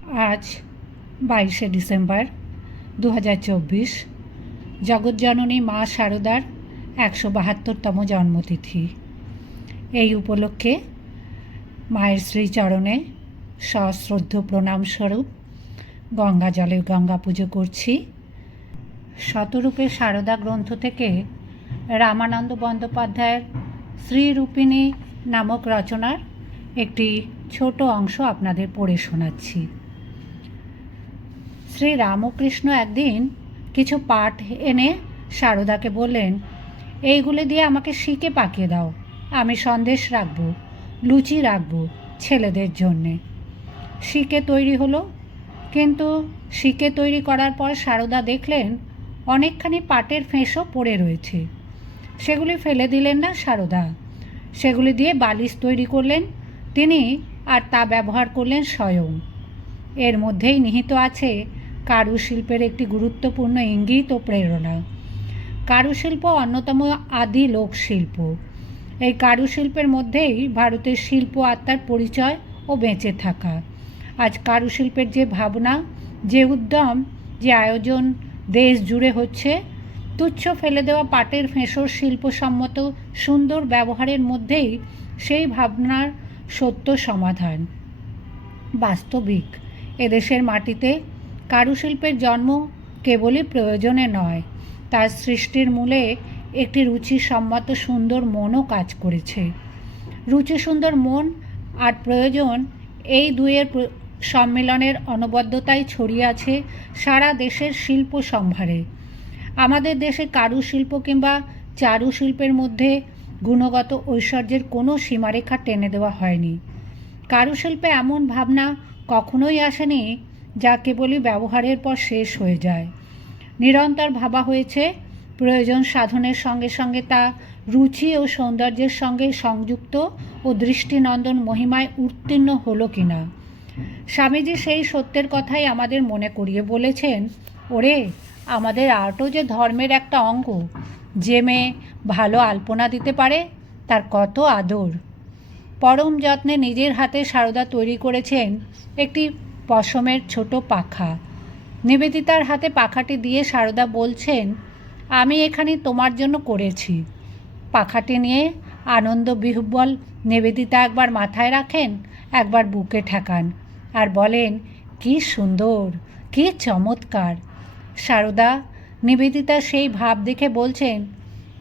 আজ 22শে ডিসেম্বর 2024 জগৎজননী মা শারদার 172তম জন্মতিথি। এই উপলক্ষে মায়ের শ্রীচরণে সশ্রদ্ধ প্রণাম স্বরূপ গঙ্গা জলে গঙ্গা পুজো করছি। শতরূপে শারদা গ্রন্থ থেকে রামানন্দ বন্দ্যোপাধ্যায়ের শ্রীরূপিণী নামক রচনার একটি ছোট অংশ আপনাদের পড়ে শোনাচ্ছি। শ্রী রামকৃষ্ণ একদিন কিছু পাঠ এনে শারদাকে বললেন, এইগুলো দিয়ে আমাকে শিকে পাকিয়ে দাও, আমি সন্দেশ রাখবো, লুচি রাখবো ছেলেদের জন্যে। শিকে তৈরি হলো, কিন্তু শিকে তৈরি করার পর শারদা দেখলেন অনেকখানি পাটের ফেঁসও পড়ে রয়েছে। সেগুলি ফেলে দিলেন না শারদা, সেগুলি দিয়ে বালিশ তৈরি করলেন তিনি, আর তা ব্যবহার করলেন স্বয়ং। এর মধ্যেই নিহিত আছে কারুশিল্পের একটি গুরুত্বপূর্ণ ইঙ্গিত ও প্রেরণা। কারুশিল্প অন্যতম আদি লোকশিল্প। এই কারুশিল্পের মধ্যেই ভারতের শিল্প আত্মার পরিচয় ও বেঁচে থাকা। আজ কারুশিল্পের যে ভাবনা, যে উদ্যম, যে আয়োজন দেশ জুড়ে হচ্ছে, তুচ্ছ ফেলে দেওয়া পাটের ফেঁসর শিল্পসম্মত সুন্দর ব্যবহারের মধ্যেই সেই ভাবনার সত্য সমাধান। বাস্তবিক এদেশের মাটিতে কারুশিল্পের জন্ম কেবলই প্রয়োজনে নয়, তার সৃষ্টির মূলে একটি রুচিসম্মত সুন্দর মনও কাজ করেছে। রুচি সুন্দর মন আর প্রয়োজন, এই দুয়ের সম্মিলনের অনবদ্যতায় ছড়িয়ে আছে সারা দেশের শিল্প সম্ভারে। আমাদের দেশে কারুশিল্প কিংবা চারুশিল্পের মধ্যে গুণগত ঐশ্বর্যের কোনো সীমারেখা টেনে দেওয়া হয়নি। কারুশিল্পে এমন ভাবনা কখনোই আসেনি যা কেবলই ব্যবহারের পর শেষ হয়ে যায়। নিরন্তর ভাবা হয়েছে প্রয়োজন সাধনের সঙ্গে সঙ্গে তা রুচি ও সৌন্দর্যের সঙ্গে সংযুক্ত ও দৃষ্টিনন্দন মহিমায় উত্তীর্ণ হলো কিনা। স্বামীজি সেই সত্যের কথাই আমাদের মনে করিয়ে বলেছেন, ওরে, আমাদের আর্টও যে ধর্মের একটা অঙ্গ। যে মেয়ে ভালো আলপনা দিতে পারে তার কত আদর। পরম যত্নে নিজের হাতে শারদা তৈরি করেছেন একটি পশমের ছোট পাখা। নিবেদিতার হাতে পাখাটি দিয়ে শারদা বলছেন, আমি এখানে তোমার জন্য করেছি। পাখাটি নিয়ে আনন্দ বিহ্বল নিবেদিতা একবার মাথায় রাখেন, একবার বুকে ঠেকান, আর বলেন, কি সুন্দর, কি চমৎকার। শারদা নিবেদিতা সেই ভাব দেখে বলছেন,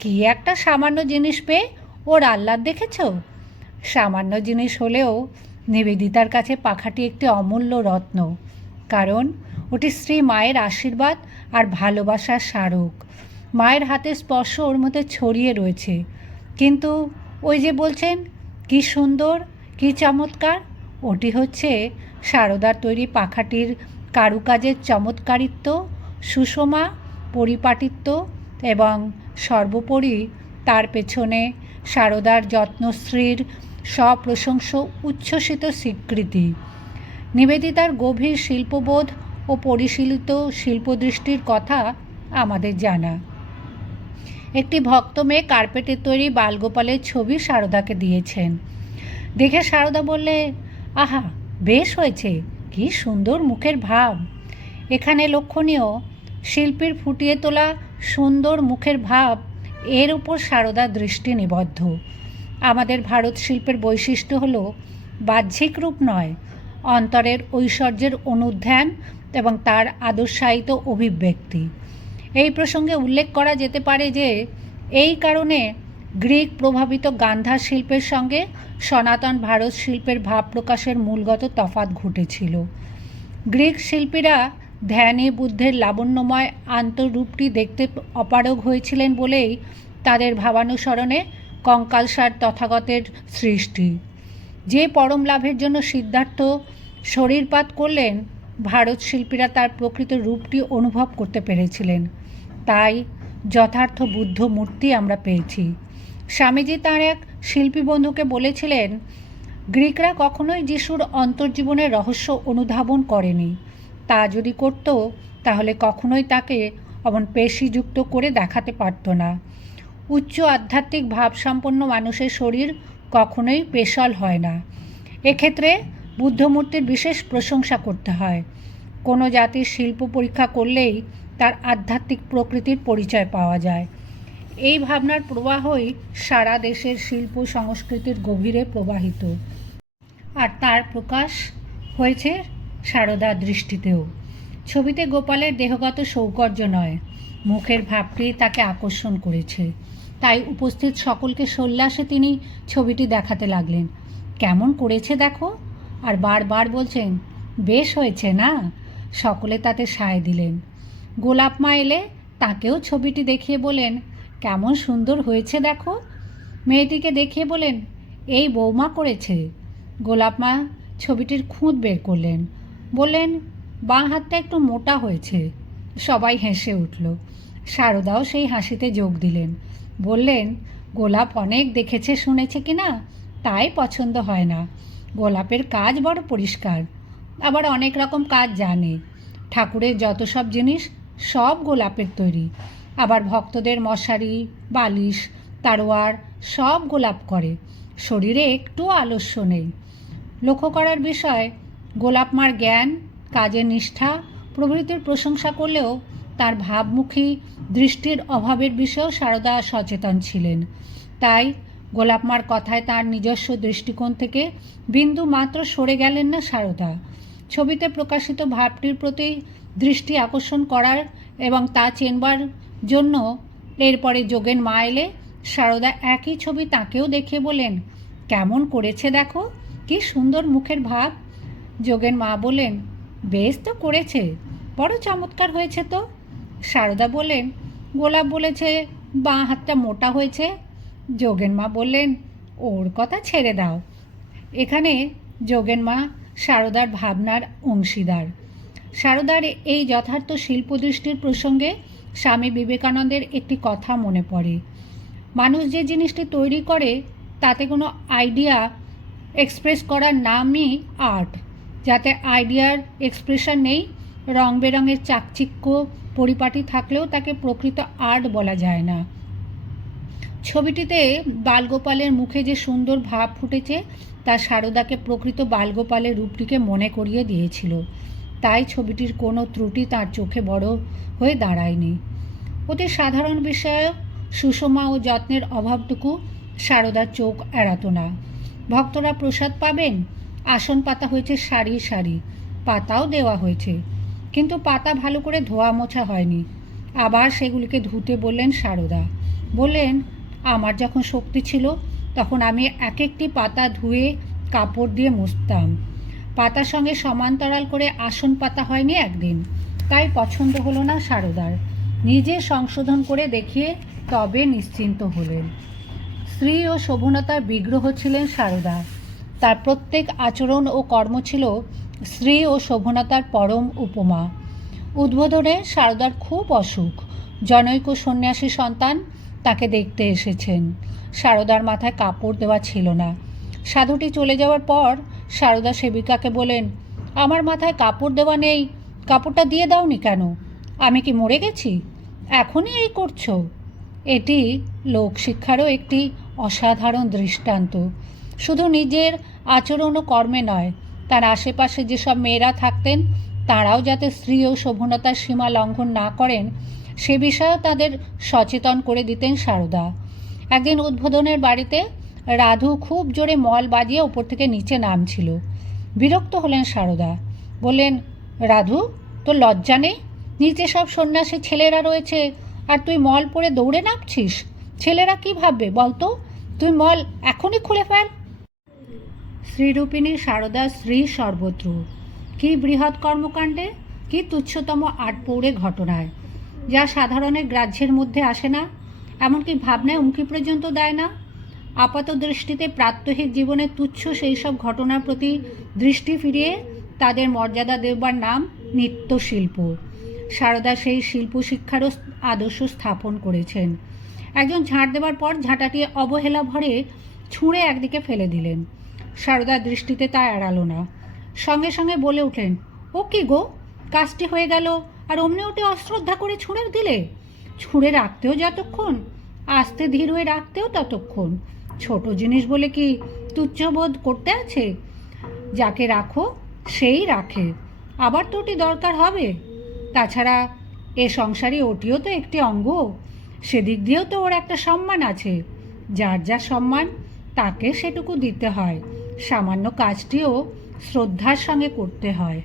কি একটা সামান্য জিনিস পেয়ে ওর আহ্লাদ দেখেছ? সামান্য জিনিস হলেও নিবেদিতার কাছে পাখাটি একটি অমূল্য রত্ন, কারণ ওটি শ্রী মায়ের আশীর্বাদ আর ভালোবাসার স্মারক। মায়ের হাতের স্পর্শ ওর মধ্যে ছড়িয়ে রয়েছে। কিন্তু ওই যে বলছেন কি সুন্দর, কি চমৎকার, ওটি হচ্ছে শারদার তৈরি পাখাটির কারুকাজের চমৎকারিত্ব, সুষমা, পরিপাটিত্ব এবং সর্বোপরি তার পেছনে শারদার যত্নশ্রীর সপ্রশংস উচ্ছ্বসিত স্বীকৃতি। নিবেদিতার গভীর শিল্পবোধ ও পরিশীলিত শিল্পদৃষ্টির কথা আমাদের জানা। একটি ভক্ত মেয়ে কার্পেটের তৈরি বালগোপালের ছবি শারদাকে দিয়েছেন। দেখে শারদা বললে, আহা, বেশ হয়েছে, কি সুন্দর মুখের ভাব। এখানে লক্ষণীয় শিল্পীর ফুটিয়ে তোলা সুন্দর মুখের ভাব, এর উপর শারদার দৃষ্টি নিবদ্ধ। আমাদের ভারত শিল্পের বৈশিষ্ট্য হলো বাহ্যিক রূপ নয়, অন্তরের ঐশ্বর্যের অনুধ্যান এবং তার আদর্শায়িত অভিব্যক্তি। এই প্রসঙ্গে উল্লেখ করা যেতে পারে যে এই কারণে গ্রিক প্রভাবিত গান্ধার শিল্পের সঙ্গে সনাতন ভারত শিল্পের ভাব প্রকাশের মূলগত তফাৎ ঘটেছিল। গ্রিক শিল্পীরা ধ্যানে বুদ্ধের লাবণ্যময় আন্তরূপটি দেখতে অপারগ হয়েছিলেন বলেই তাদের ভাবানুসরণে কঙ্কালসার তথাগতের সৃষ্টি। যে পরম লাভের জন্য সিদ্ধার্থ শরীরপাত করলেন, ভারত শিল্পীরা তার প্রকৃত রূপটি অনুভব করতে পেরেছিলেন। তাই যথার্থ বুদ্ধ মূর্তি আমরা পেয়েছি। স্বামীজি তাঁর এক শিল্পী বন্ধুকে বলেছিলেন, গ্রিকরা কখনোই যিশুর অন্তর্জীবনের রহস্য অনুধাবন করেনি। তা যদি করত তাহলে কখনোই তাকে অমন পেশিযুক্ত করে দেখাতে পারত না। উচ্চ আধ্যাত্মিক ভাবসম্পন্ন মানুষের শরীর কখনোই পেশল হয় না। এক্ষেত্রে বুদ্ধমূর্তির বিশেষ প্রশংসা করতে হয়। কোনো জাতির শিল্প পরীক্ষা করলেই তার আধ্যাত্মিক প্রকৃতির পরিচয় পাওয়া যায়। এই ভাবনার প্রবাহই সারা দেশের শিল্প সংস্কৃতির গভীরে প্রবাহিত, আর তার প্রকাশ হয়েছে সারদার দৃষ্টিতেও। ছবিতে গোপালের দেহগত সৌকর্য নয়, মুখের ভাবটি তাকে আকর্ষণ করেছে। তাই উপস্থিত সকলকে সল্লাসে তিনি ছবিটি দেখাতে লাগলেন। কেমন করেছে দেখো, আর বারবার বলছেন বেশ হয়েছে না। সকলে তাতে সায় দিলেন। গোলাপ মা এলে তাকেও ছবিটি দেখিয়ে বলেন কেমন সুন্দর হয়েছে দেখো। মেয়েটিকে দেখিয়ে বলেন এই বৌমা করেছে। গোলাপ মা ছবিটির খুঁত বের করলেন, বললেন বাঁ হাতটা একটু মোটা হয়েছে। সবাই হেসে উঠল। সারদাও সেই হাসিতে যোগ দিলেন, বললেন গোলাপ অনেক দেখেছে শুনেছে কি না, তাই পছন্দ হয় না। গোলাপের কাজ বড় পরিষ্কার, আবার অনেক রকম কাজ জানে। ঠাকুরের যত সব জিনিস সব গোলাপের তৈরি, আবার ভক্তদের মশারি, বালিশ, তারোয়ার সব গোলাপ করে। শরীরে একটু আলস্য নেই। লক্ষ্য করার বিষয়, গোলাপ মার জ্ঞান, কাজের নিষ্ঠা প্রভৃতির প্রশংসা করলেও তার ভাবমুখী দৃষ্টির অভাবের বিষয়েও সারদা সচেতন ছিলেন। তাই গোলাপ মার কথায় তার নিজস্ব দৃষ্টিকোণ থেকে বিন্দু মাত্র সরে গেলেন না সারদা। ছবিতে প্রকাশিত ভাবটির প্রতি দৃষ্টি আকর্ষণ করার এবং তা চেনবার জন্য এরপরে যোগেন মা এলে সারদা একই ছবি তাকেও দেখিয়ে বলেন কেমন করেছে দেখো, কি সুন্দর মুখের ভাব। যোগেন মা বলেন বেশ তো করেছে, বড় চমৎকার হয়েছে তো। সারদা বললেন গোলাপ বলেছে বাঁ হাতটা মোটা হয়েছে। যোগেন মা বললেন ওর কথা ছেড়ে দাও। এখানে যোগেন মা সারদার ভাবনার অংশীদার। সারদার এই যথার্থ শিল্পদৃষ্টির প্রসঙ্গে স্বামী বিবেকানন্দের একটি কথা মনে পড়ে। মানুষ যে জিনিসটি তৈরি করে তাতে কোনো আইডিয়া এক্সপ্রেস করার নামই আর্ট। যাতে আইডিয়ার এক্সপ্রেশন নেই, রং বেরঙের চাকচিক্য পরিপাটি থাকলেও তাকে প্রকৃত আর্ট বলা যায় না। ছবিটিতে বালগোপালের মুখে যে সুন্দর ভাব ফুটেছে তা সারদাকে প্রকৃত বালগোপালের রূপটিকে মনে করিয়ে দিয়েছিল। তাই ছবিটির কোনো ত্রুটি তার চোখে বড় হয়ে দাঁড়ায়নি। অতি সাধারণ বিষয়ে সুষমা ও যত্নের অভাবটুকু সারদার চোখ এড়াত না। ভক্তরা প্রসাদ পাবেন, আসন পাতা হয়েছে সারি সারি, পাতাও দেওয়া হয়েছে, কিন্তু পাতা ভালো করে ধোয়া মোছা হয়নি। আবার সেগুলিকে ধুতে বললেন সারদা। বললেন আমার যখন শক্তি ছিল তখন আমি এক একটি পাতা ধুয়ে কাপড় দিয়ে মুছতাম। পাতার সঙ্গে সমান্তরাল করে আসন পাতা হয়নি একদিন, তাই পছন্দ হলো না সারদার। নিজে সংশোধন করে দেখিয়ে তবে নিশ্চিন্ত হলেন। স্ত্রী ও শোভনতার বিগ্রহ ছিলেন সারদা। তার প্রত্যেক আচরণ ও কর্ম ছিল স্ত্রী ও শোভনতার পরম উপমা। উদ্বোধনে সারদার খুব অসুখ। জনৈক সন্ন্যাসী সন্তান তাকে দেখতে এসেছেন। সারদার মাথায় কাপড় দেওয়া ছিল না। সাধুটি চলে যাওয়ার পর সারদা সেবিকাকে বলেন আমার মাথায় কাপড় দেওয়া নেই, কাপড়টা দিয়ে দাওনি কেন? আমি কি মরে গেছি? এখনই এই করছো? এটি লোকশিক্ষারও একটি অসাধারণ দৃষ্টান্ত। শুধু নিজের আচরণ ও কর্মে নয়, তার আশেপাশে যেসব মেয়েরা থাকতেন তারাও যাতে স্ত্রী ও শোভনতার সীমা লঙ্ঘন না করেন সে বিষয়েও তাদের সচেতন করে দিতেন সারদা। একদিন উদ্বোধনের বাড়িতে রাধু খুব জোরে মল বাজিয়ে ওপর থেকে নিচে নামছিল। বিরক্ত হলেন সারদা। বললেন রাধু, তোর লজ্জা নেই? নিচে সব সন্ন্যাসী ছেলেরা রয়েছে আর তুই মল পরে দৌড়ে নামছিস। ছেলেরা কি ভাববে বলতো? তুই মল এখনই খুলে ফেল। শ্রীরূপিণী সারদা শ্রী সর্বত্র। কি বৃহৎ কর্মকাণ্ডে, কি তুচ্ছতম আটপৌরে ঘটনায়, যা সাধারণের গ্রাহ্যের মধ্যে আসে না, এমনকি ভাবনায় উমকি পর্যন্ত দেয় না। আপাত দৃষ্টিতে প্রাত্যহিক জীবনের তুচ্ছ সেই সব ঘটনার প্রতি দৃষ্টি ফিরিয়ে তাদের মর্যাদা দেবার নাম নিত্যশিল্প। সারদা সেই শিল্প শিক্ষারও আদর্শ স্থাপন করেছেন। একজন ঝাঁট দেওয়ার পর ঝাঁটাটি অবহেলা ভরে ছুঁড়ে একদিকে ফেলে দিলেন। সারদার দৃষ্টিতে তা এড়ালো না। সঙ্গে সঙ্গে বলে উঠলেন ও কি গো, কাজটি হয়ে গেল আর অমনি ওটি অশ্রদ্ধা করে ছুঁড়ে দিলে? ছুঁড়ে রাখতেও যতক্ষণ, আস্তে ধীর হয়ে রাখতেও ততক্ষণ। ছোট জিনিস বলে কি তুচ্ছবোধ করতে আছে? যাকে রাখো সেই রাখে, আবার তো ওটি দরকার হবে। তাছাড়া এ সংসারে ওটিও তো একটি অঙ্গ, সেদিক দিয়েও তো ওর একটা সম্মান আছে। যার যা সম্মান তাকে সেটুকু দিতে হয়, সামান্য কাজটিও শ্রদ্ধার সঙ্গে করতে হয়।